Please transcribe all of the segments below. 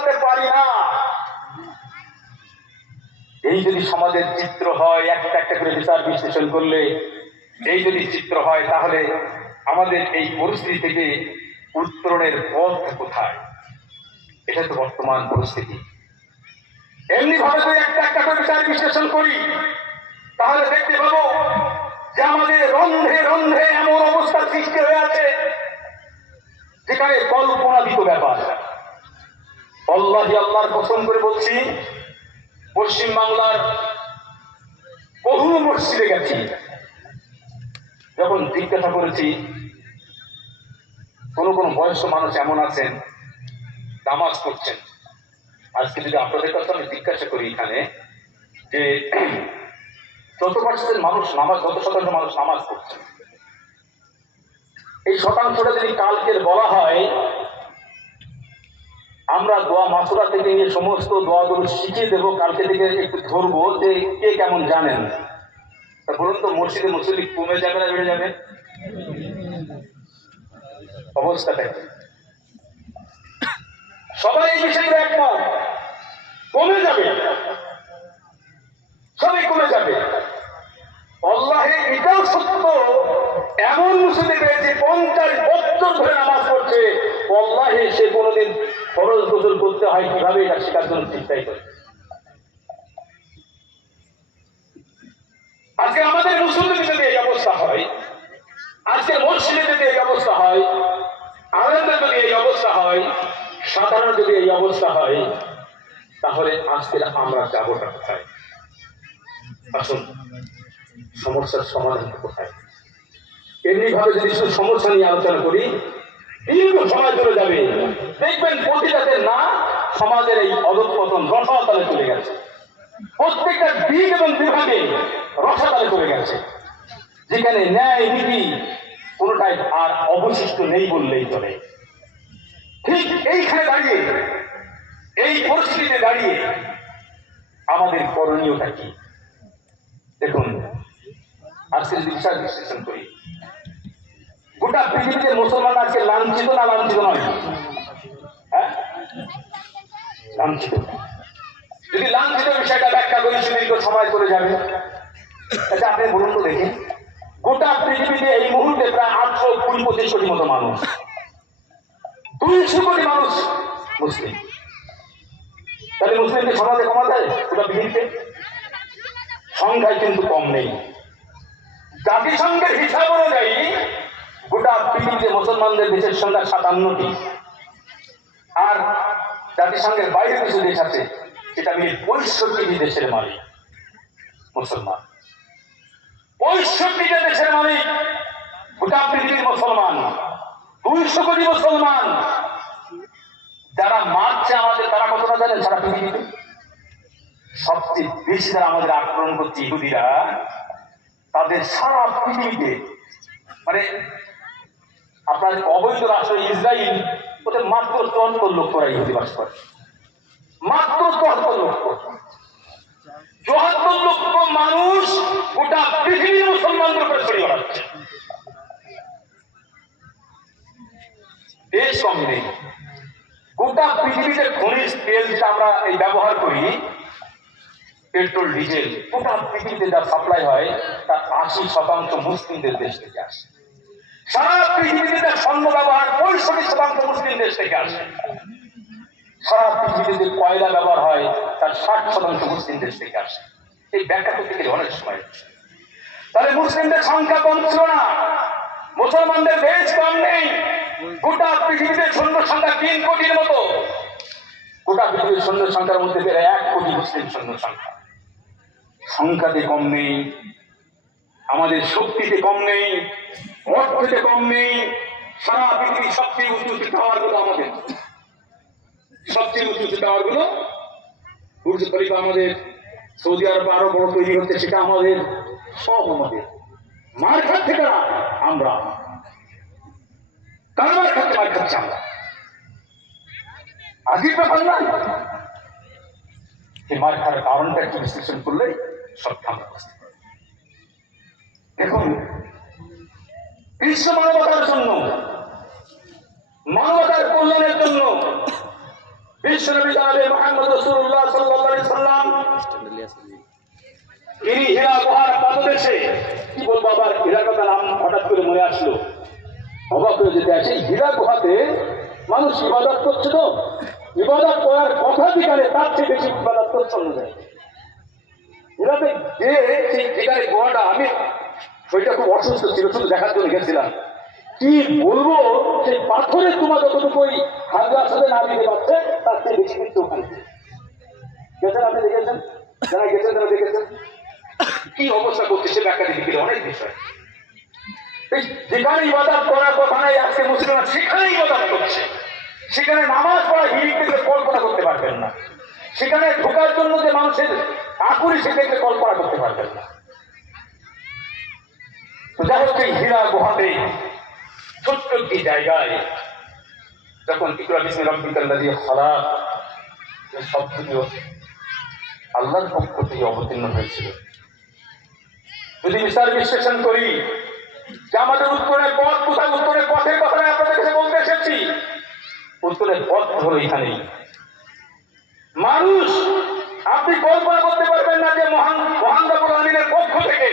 করতে পারি না। এই যদি সমাজের চিত্র হয়, একটা একটা করে বিচার বিশ্লেষণ করলে এই যদি চিত্র হয়, তাহলে আমাদের এই পরিস্থিতি থেকে উত্তরণের পথ কোথায়? এটা তো বর্তমান পরিস্থিতি। এমনি ভাবে যদি একটা একটা করে বিচার বিশ্লেষণ করি, তাহলে দেখতে পাবো যে আমাদের রন্ধে রন্ধে এমন অবস্থা সৃষ্টি হয়ে আছে যেখানে কল্পনাতীত ব্যাপার। আল্লাহর কসম করে বলছি, পশ্চিম বাংলার বহু মসজিদে গেছি, যখন জিজ্ঞাসা করেছি, কোন কোন বয়স্ক মানুষ এমন আছেন নামাজ পড়ছেন। আজকে যদি আপনাদের কাছে আমি জিজ্ঞাসা করি এখানে যে যত পার্সেন্ট মানুষ নামাজ, যত শতাংশ মানুষ নামাজ পড়ছেন, এই শতাংশটা যদি কালকের বলা হয়, আমরা দোয়া মাসুরা থেকে নিয়ে সমস্ত দোয়াগুলো শিখিয়ে দেবো, কালকে থেকে একটু ধরবো যে কে কেমন জানেন। তা বলুন তো, মসজিদে মুসল্লি কমে যাবে না বেড়ে যাবে? অবস্থাটা সবাই এই বিষয়ে একমত, কমে যাবে, সবাই কমে যাবে। আল্লাহে এটাও সত্য, এমন মুসল্লি পেয়েছে 50 বছর ধরে নামাজ পড়ছে, আল্লাহে সে কোনোদিন ফরজ গোসল করতে হয় কিভাবে এটা শেখার জন্য চিন্তাই করে। আজকে আমাদের মুসল্লিদের যদি এই অবস্থা হয়, আজকে মসজিদে যদি এই অবস্থা হয়, আলেমদের যদি এই অবস্থা হয়, সাধারণ যদি এই অবস্থা হয়, তাহলে আজকে আমরা যাবোটা কোথায়? আসুন, সমস্যার সমাধান কোথায়? এমনি ভাবে যদি শুধু সমস্যা নিয়ে আলোচনা করি, দীর্ঘ সময় চলে যাবে, দেখবেন প্রতিটাদের না সমাজের এই অধঃপতন রসাতলে চলে গেছে, প্রত্যেকটা দিক এবং বিভাগে রসাতলে চলে গেছে, যেখানে ন্যায় নীতি কোনটাই আর অবশিষ্ট নেই বললেই চলে। ঠিক এইখানে দাঁড়িয়ে, এই পরিস্থিতিতে দাঁড়িয়ে আমাদের করণীয়টা কি? দেখুন, আজকে বিচার বিশ্লেষণ করি, গোটা পৃথিবীতে মুসলমান আজকে লাঞ্ছিত না লাঞ্ছিত নয়? হ্যাঁ, লাঞ্ছিত। যদি লাঞ্ছিত বিষয়টা ব্যাখ্যা করি, সুদীর্ঘ সময় চলে যাবে। আচ্ছা, আপনি বলুন তো দেখি, গোটা পৃথিবীতে এই মুহূর্তে প্রায় 820-25 কোটি মতো মানুষ, 200 কোটি মানুষ মুসলিম। তাহলে মুসলিমদের সমাজে কমা যায় গোটা পৃথিবীতে? সংখ্যায় কিন্তু কম নেই। জাতিসংঘের হিসাব অনুযায়ী গোটা পৃথিবীতে মুসলমানদের দেশের সংখ্যা 57টি, আর জাতিসংঘের বাইরে কিছু দেশ আছে, সেটা মিলে 65টি দেশের মালিক মুসলমান। 65টা দেশের মালিক গোটা পৃথিবীর মুসলমান, 200 কোটি মুসলমান। যারা মারছে আমাদের, তারা কতটা জানেন? সারা পৃথিবীতে সবচেয়ে বেশি যারা আমাদের আক্রমণ করছে ইহুদিরা, তাদের সারা পৃথিবীতে, মানে আপনার অবৈধ রাষ্ট্র ইসরায়েল, ওদের মাত্র 74 লক্ষ ইহুদি বাস করে, মাত্র 74 লক্ষ। 74 লক্ষ মানুষ গোটা পৃথিবীর মুসলমানদের উপরে ছড়িয়ে বেড়াচ্ছে। দেশ কম নেই। গোটা পৃথিবীতে খনিজ তেল যেটা আমরা এই ব্যবহার করি, পেট্রোল ডিজেল, গোটা পৃথিবীতে যা সাপ্লাই হয় তার 80% মুসলিমদের দেশ থেকে আসে। সারা পৃথিবীতে যা স্বর্ণ ব্যবহার 65% মুসলিম দেশ থেকে আসে। সারা পৃথিবীতে কয়লা ব্যবহার হয় তার 60% মুসলিম দেশ থেকে আসে। এই ব্যাখ্যা করতে গেলে অনেক সময়। তাহলে মুসলিমদের সংখ্যা কম ছিল না, মুসলমানদের দেশ কম নেই। গোটা পৃথিবীতে সৈন্য সংখ্যা 3 কোটির মতো। গোটা পৃথিবীর সৈন্য সংখ্যার মধ্যে 1 কোটি মুসলিম সৈন্য সংখ্যা। সংখ্যাতে কম নেই, আমাদের শক্তিতে কম নেই, অর্থতে কম নেই। সারা পৃথিবীর সবচেয়ে উঁচু উঁচু টাওয়ার গুলো আমাদের, সবচেয়ে উঁচু উঁচু টাওয়ার গুলো বুর্জ খলিফা আমাদের, সৌদি আরব আরো বড় তৈরি হচ্ছে, সেটা আমাদের, সব আমাদের। মার খাচ্ছে কারা? আমরা। কারা মার খাচ্ছে? মার খাচ্ছে আমরা। আজিব ব্যাপার না? এই মার খাওয়ার কারণটা একটু বিশ্লেষণ করলে সব আমরা বুঝতে পারি। দেখুন, বিশ্ব মানবতার জন্য, মানবতার কল্যাণের জন্য বিশ্বনবী জনাবে মুহাম্মদ রাসূলুল্লাহ সাল্লাল্লাহু আলাইহি সাল্লাম তিনি হীরা গুহার পাদদেশে, কি বলবো আবার হীরা কথা নাম হঠাৎ করে মনে আসলো, অবাক হয়ে যেতে আছে। হীরা গুহাতে মানুষ ইবাদত করছে, তো ইবাদত করার কথা যেখানে তার চেয়ে বেশি ইবাদত করছে অন্য জায়গায়। হীরাতে যে যেখানে গুহাটা, আমি ওইটা খুব অসুস্থ ছিল, শুধু দেখার জন্য গেছিলাম। কি বলবো, সেই পাথরের তোমার যতটুকু ওই হাজার সাথে না দিতে পারছে তার চেয়ে বেশি কিন্তু ওখানে গেছেন। আপনি দেখেছেন, যারা গেছেন তারা দেখেছেন কি অবস্থা করছে, সে ব্যাখ্যা দিকে অনেক বিষয়। যেখানে ইবাদত করার কথা নাই আজকে মুসলিমরা সেখানে ইবাদত করছে। সেখানে নামাজ পড়া হিড়িক থেকে কল্পনা করতে পারবেন না। সেখানে ঢোকার জন্য যে মানুষের আকুরি, সে থেকে কল্পনা করতে পারবেন না। তো যাই হোক, এই হীরা গুহাতে ছোট্ট একটি জায়গায় যখন ইকরা বিসমি রাব্বিকাল্লাযী খালাক এই শব্দটি আল্লাহর পক্ষ থেকে অবতীর্ণ হয়েছিল। যদি বিচার বিশ্লেষণ করি যে আমাদের উত্তরের পথ কোথায়, উত্তরের পথের কথা আপনাদের কাছে বলতে এসেছি। উত্তরের পথ হলো এখানেই। মানুষ, আপনি কল্পনা করতে পারবেন না যে মহান রাব্বুল আলামিনের পক্ষ থেকে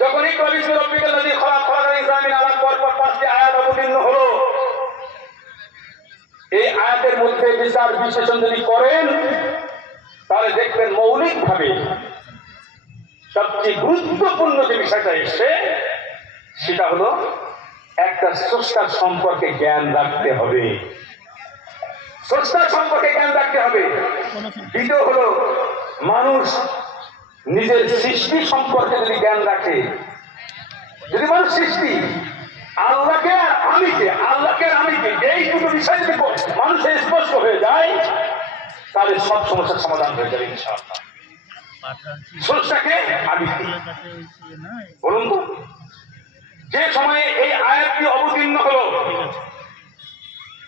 যখন ইকরা বিসমি রাব্বিকাল্লাযী খালাক খালাকাল ইনসানা আলাক পরপর 5টি আয়াত অবতীর্ণ হলো, এই আয়াতের মধ্যে বিচার বিশ্লেষণ যদি করেন তাহলে দেখবেন মৌলিকভাবে সবচেয়ে গুরুত্বপূর্ণ যে বিষয়টা এসছে সেটা হলো একটা স্রষ্টার সম্পর্কে জ্ঞান রাখতে হবে। স্রষ্টার সম্পর্কে জ্ঞান রাখতে হবে। দ্বিতীয় হলো মানুষ নিজের সৃষ্টি সম্পর্কে যদি জ্ঞান রাখে, যদি মানুষ সৃষ্টি আল্লাহকে আর আমিকে এই দুটো বিষয় যদি মানুষের স্পষ্ট হয়ে যায় তাহলে সব সমস্যার সমাধান হয়ে যাবে ইনশাআল্লাহ। স্রষ্টাকে আমি বলুন তো, যে সময়ে এই আয়াতটি অবতীর্ণ হলো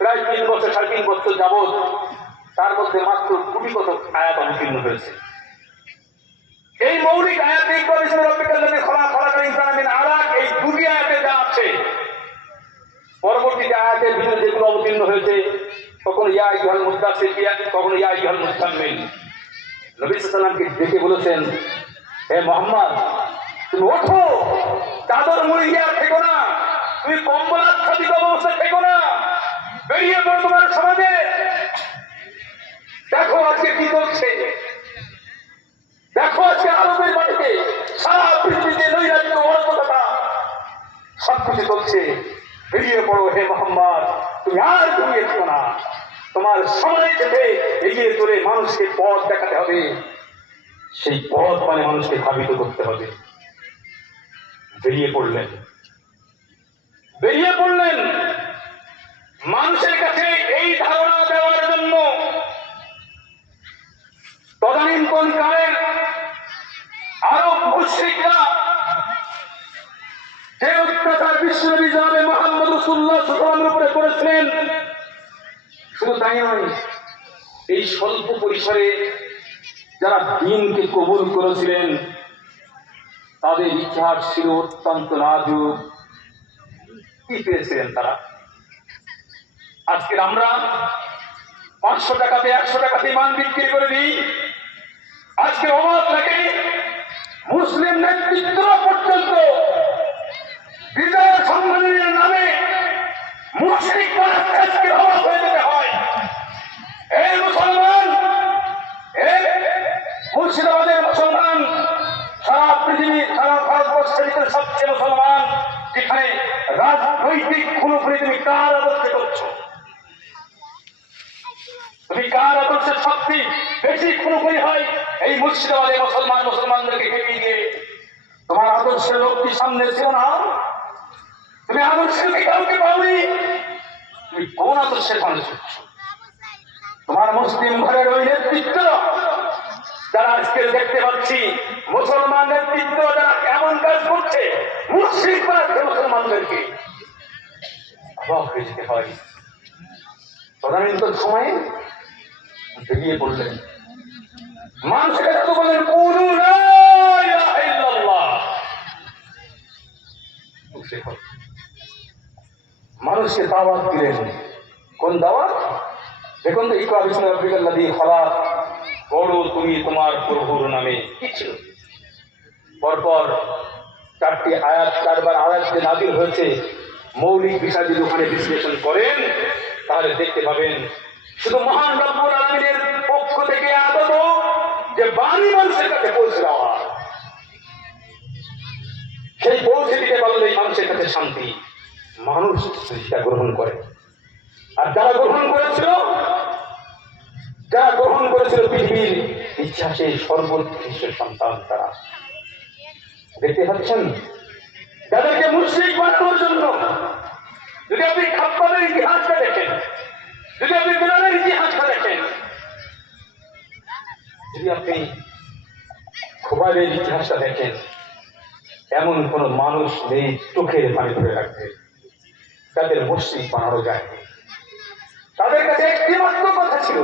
প্রায় 3 বছর 3.5 বছর যাবৎ, তার মধ্যে মাত্র 20 কত আয়াত অবতীর্ণ হয়েছে। এই মৌলিক আয়াতে ইকরা বিসমি রাব্বিকাল্লাযী খালাক খালাকাল ইনসানা মিন আলাক, এই দুটি আয়াতে যা আছে, পরবর্তীতে আয়াতের ভিতরে যেগুলো অবতীর্ণ হয়েছে, কখনো ইয়া আইয়ুহাল মুদ্দাসসির, কখনো ইয়া আইয়ুহাল মুজাম্মিল, নবী সাল্লাল্লাহু আলাইহি ওয়াসাল্লামকে ডেকে বলেছেন, হে মুহাম্মদ তুমি ওঠো, চাদর মুড়ি দিয়ে থেকো না, তুমি কম্বল আচ্ছাদিত অবস্থায় থেকো না, বেরিয়ে পড়ো তোমার সমাজে। দেখো আজকে কি করছে, দেখো আজকে আরবের মাটিতে সারা পৃথিবীতে নৈরাজ্য অরাজকতা সবকিছু চলছে। বেরিয়ে পড়ো হে মুহাম্মদ, তুমি আর ঘুমিয়ে থেকো না, তোমার সময় যেতে এগিয়ে চলে মানুষকে পথ দেখাতে হবে। সেই পথ মানে মানুষকে ধাবিত করতে হবে। বেরিয়ে পড়লেন মানুষের কাছে এই ধারণা দেওয়ার জন্য। তদানীন্তনকালের আরব মুশরিকরা যে অত্যাচার বিশ্বনবী জনাবে মুহাম্মদ রাসূলুল্লাহ সাল্লাল্লাহু আলাইহি ওয়াসাল্লামের উপরে করেছিলেন, শুধু তাই নয়, এই স্বল্প পরিসরে যারা দ্বীনকে কবুল করেছিলেন তাদের ইতিহাস ছিল অত্যন্ত নাজুক। কি পেয়েছিলেন তারা? আজকে আমরা 500 টাকাতে 100 টাকাতে ইমান বিক্রি করে দিই। আজকে অবাক লাগে, মুসলিম নেতৃত্ব পর্যন্ত বিজয় সম্মেলনের নামে মুশরিক আজকে অবাক হয়ে যেতে হয়। এই মুসলমান, এই মুর্শিদাবাদের মুসলমান, সারা পৃথিবী, সারা ভারতবর্ষের ভিতরে সবচেয়ে মুসলমান, যেখানে রাজনৈতিক খুনোখুনি তুমি কার আদর্শে করছো? তুমি কার আদর্শে সবচেয়ে বেশি খুনোখুনি হয়? এই মুর্শিদাবাদে মুসলমানদেরকে খেপিয়ে দিয়ে তোমার আদর্শের লোকটি সামনে ছিল না। তুমি আদর্শের কাউকে পাওনি, তুমি কোন আদর্শের মানুষ? তোমার মুসলিম ঘরের ওই নেতৃত্ব যারা আজকে দেখতে পাচ্ছি, মুসলমান নেতৃত্ব যারা এমন কাজ করছে, মুশরিক বানাচ্ছে মুসলমানদেরকে, অবাক হয়ে যেতে হয়। তদানীন্তন সময়ে বেরিয়ে পড়লেন, মানুষের কাছে তো বললেন কুলু লা ইলাহা ইল্লাল্লাহ। মানুষকে দাওয়াত দিলেন। কোন দাওয়াত? দেখুন তো ইকরা বিসমি রাব্বিকাল্লাযী খলাক, পড়ো তুমি তোমার প্রভুর নামে। কি ছিল? পরপর চারটি আয়াত, চারবার আয়াত যে নাযিল হয়েছে, মৌলিক বিষয় যদি ওখানে বিশ্লেষণ করেন তাহলে দেখতে পাবেন শুধু মহান রব্বুল আলামিনের পক্ষ থেকে আগত যে বাণী মানুষের কাছে পৌঁছে দেওয়া, সেই পৌঁছে দিতে পারলেই মানুষের কাছে শান্তি, মানুষ সেটা গ্রহণ করে। আর যারা গ্রহণ করেছিল পৃথিবীর ইতিহাসে সর্বোৎকৃষ্ট সন্তান তারা। দেখতে পাচ্ছেন যাদেরকে মুশরিক বানানোর জন্য, যদি আপনি খাপ্পাদের ইতিহাসটা দেখেন, যদি আপনি বিলালের ইতিহাসটা দেখেন, যদি আপনি খোবাইবের ইতিহাসটা দেখেন, এমন কোন মানুষ নেই চোখের পানি ধরে রাখবে তাদের মুশরিক বানানো যায়। তাদের কাছে একটি মাত্র কথা ছিল,